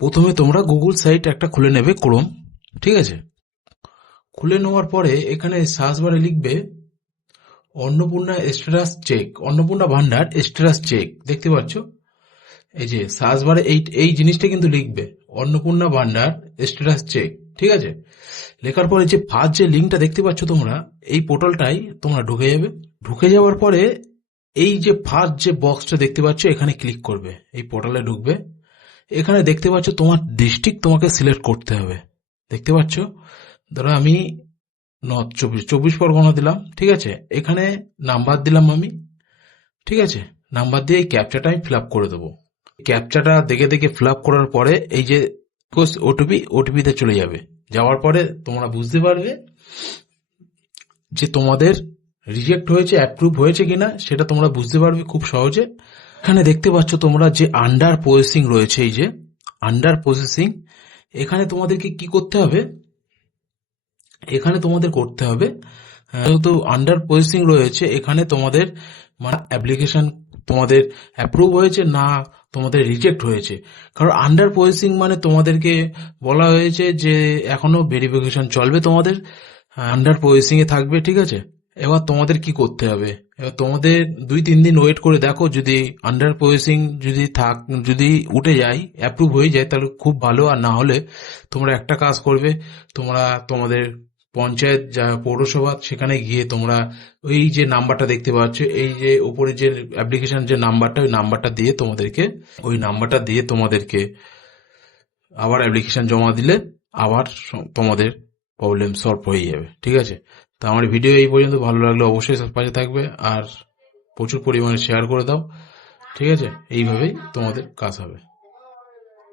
প্রথমে তোমরা Google site একটা খুলে নেবে, ক্রোম। ঠিক আছে, খুলে নেওয়ার পরে এখানে সার্চ বারে লিখবে অন্নপূর্ণা স্ট্যাটাস চেক, অন্নপূর্ণা ভান্ডার স্ট্যাটাস চেক। দেখতে পাচ্ছ এই যে সার্চ বারে এই জিনিসটা কিন্তু লিখবে, অন্নপূর্ণা ভান্ডার স্ট্যাটাস চেক। ঠিক আছে, লেখার পরে যে ফার্স্ট যে লিঙ্কটা দেখতে পাচ্ছ তোমরা, এই পোর্টালটাই তোমরা ঢুকে যাবে। ঢুকে যাওয়ার পরে এই যে ফার্স্ট যে বক্সটা দেখতে পাচ্ছ এখানে ক্লিক করবে, এই পোর্টালে ঢুকবে। এখানে দেখতে পাচ্ছ তোমার ডিস্ট্রিক্ট তোমাকে সিলেক্ট করতে হবে। দেখতে পাচ্ছ, ধরো আমি নর্থ 24 পরগনা দিলাম। ঠিক আছে, এখানে নাম্বার দিলাম আমি। ঠিক আছে, নাম্বার দিয়ে এই ক্যাপচাটা আমি ফিল আপ করে দেবো। ক্যাপচাটা দেখে দেখে ফিল আপ করার পরে এই যে ওটিপিতে চলে যাবে। যাওয়ার পরে তোমরা বুঝতে পারবে যে তোমাদের রিজেক্ট হয়েছে অ্যাপ্রুভ হয়েছে কিনা, সেটা তোমরা বুঝতে পারবে খুব সহজে। এখানে দেখতে পাচ্ছ তোমরা যে আন্ডার প্রসেসিং রয়েছে, এই যে আন্ডার প্রসেসিং, এখানে তোমাদেরকে কি করতে হবে, এখানে তোমাদের করতে হবে যেহেতু আন্ডার প্রসেসিং রয়েছে, এখানে তোমাদের মানে অ্যাপ্লিকেশন তোমাদের অ্যাপ্রুভ হয়েছে না তোমাদের রিজেক্ট হয়েছে। কারণ আন্ডার প্রসেসিং মানে তোমাদেরকে বলা হয়েছে যে এখনো ভেরিফিকেশন চলবে, তোমাদের আন্ডার প্রসেসিং এ থাকবে। ঠিক আছে, এবার তোমাদের কি করতে হবে, এবার তোমাদের 2-3 দিন ওয়েট করে দেখো, যদি আন্ডার প্রসেসিং যদি উঠে যায়, অ্যাপ্রুভ হয়ে যায়, তাহলে খুব ভালো। আর না হলে তোমরা একটা কাজ করবে, তোমরা তোমাদের পঞ্চায়েত যা পৌরসভা সেখানে গিয়ে তোমরা ওই যে নাম্বারটা দেখতে পাচ্ছ, এই যে উপরে যে অ্যাপ্লিকেশন যে নাম্বারটা, ওই নাম্বারটা দিয়ে তোমাদেরকে আবার অ্যাপ্লিকেশন জমা দিলে আবার তোমাদের প্রবলেম সলভ হয়ে যাবে। ঠিক আছে, তো আমার ভিডিও এই পর্যন্ত। ভালো লাগলে অবশ্যই পাশে থাকবে আর প্রচুর পরিমাণে শেয়ার করে দাও। ঠিক আছে, এইভাবেই তোমাদের কাজ হবে।